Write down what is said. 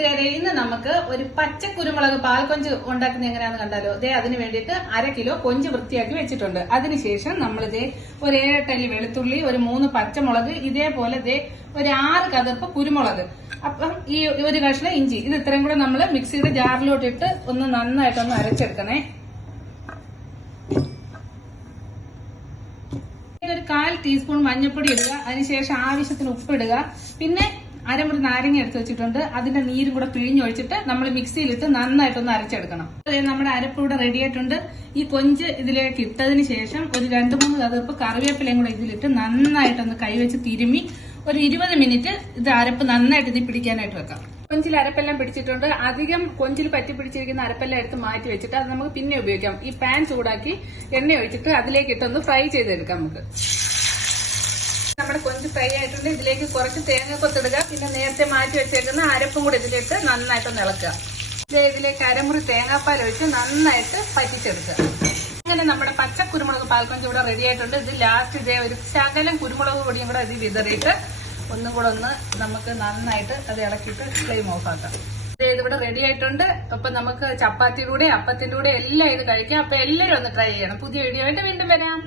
കൂട്ടുകാരെ, ഇന്ന് നമുക്ക് ഒരു പച്ച കുരുമുളക് പാൽക്കൊഞ്ച് ഉണ്ടാക്കുന്ന എങ്ങനെയാന്ന് കണ്ടാലോ. ദേ അതിന് വേണ്ടിയിട്ട് 1/2 കിലോ കൊഞ്ച് വൃത്തിയാക്കി വെച്ചിട്ടുണ്ട്. അതിനുശേഷം നമ്മൾ ഇതേ ഒരു 7-8 അല്ലി വെളുത്തുള്ളി, ഒരു 3 പച്ചമുളക്, ഇതേപോലെ ദേ ഒരു 6 കതിർപ്പ് കുരുമുളക്, അപ്പം ഈ ഒരു കഷ്ണം ഇഞ്ചി, ഇത് ഇത്രയും കൂടെ നമ്മൾ മിക്സിയുടെ ജാറിലോട്ട് ഇട്ട് ഒന്ന് നന്നായിട്ടൊന്ന് അരച്ചെടുക്കണേ. ഒരു 1/4 ടീസ്പൂൺ മഞ്ഞൾപ്പൊടി ഇടുക. അതിനുശേഷം ആവശ്യത്തിന് ഉപ്പ് ഇടുക. പിന്നെ അരമുറി നാരങ്ങ എടുത്ത് വെച്ചിട്ടുണ്ട്. അതിന്റെ നീരും കൂടെ പിഴിഞ്ഞൊഴിച്ചിട്ട് നമ്മൾ മിക്സിയിലിട്ട് നന്നായിട്ടൊന്ന് അരച്ചെടുക്കണം. നമ്മുടെ അരപ്പൂടെ റെഡി ആയിട്ടുണ്ട്. ഈ കൊഞ്ച് ഇതിലേക്ക് ഇട്ടതിന് ശേഷം ഒരു 2-3 കതിർപ്പ് കറിവേപ്പിലയും കൂടെ ഇതിലിട്ട് നന്നായിട്ടൊന്ന് കൈവച്ച് തിരുമ്മി ഒരു 20 മിനിറ്റ് ഇത് അരപ്പ് നന്നായിട്ട് ഇത് പിടിക്കാനായിട്ട് വെക്കാം. കൊഞ്ചിൽ അരപ്പെല്ലാം പിടിച്ചിട്ടുണ്ട്. അധികം കൊഞ്ചിൽ പറ്റി പിടിച്ചിരിക്കുന്ന അരപ്പെല്ലാം എടുത്ത് മാറ്റി വെച്ചിട്ട് അത് നമുക്ക് പിന്നെ ഉപയോഗിക്കാം. ഈ പാൻ ചൂടാക്കി എണ്ണ ഒഴിച്ചിട്ട് അതിലേക്ക് ഇട്ടൊന്ന് ഫ്രൈ ചെയ്തെടുക്കാം. നമുക്ക് നമ്മുടെ കൊഞ്ച് ഫ്രൈ ആയിട്ടുണ്ട്. ഇതിലേക്ക് കുറച്ച് തേങ്ങ കൊത്തിടുക. പിന്നെ നേരത്തെ മാറ്റി വെച്ചേക്കുന്ന അരപ്പും കൂടെ ഇതിലിട്ട് നന്നായിട്ടൊന്ന് ഇളക്കുക. ഇതിലേക്ക് അരമുറി തേങ്ങാപ്പാൽ ഒഴിച്ച് നന്നായിട്ട് പറ്റിച്ചെടുക്കുക. അങ്ങനെ നമ്മുടെ പച്ച കുരുമുളക് പാൽക്കൊഞ്ച് ഇവിടെ റെഡി ആയിട്ടുണ്ട്. ഇത് ലാസ്റ്റ് ഇതേ ഒരു ശകലം കുരുമുളക് പൊടിയും കൂടെ ഇത് വിതറിയിട്ട് ഒന്നും കൂടെ ഒന്ന് നമുക്ക് നന്നായിട്ട് അത് ഇളക്കിയിട്ട് ഫ്ലെയിം ഓഫ് ആക്കാം. ഇതിവിടെ റെഡി ആയിട്ടുണ്ട്. അപ്പൊ നമുക്ക് ചപ്പാത്തിയുടെ കൂടെ അപ്പത്തിന്റെ കൂടെ എല്ലാം ഇത് കഴിക്കാം. അപ്പൊ എല്ലാവരും ഒന്ന് ട്രൈ ചെയ്യണം. പുതിയ വീഡിയോ ആയിട്ട് വീണ്ടും വരാം.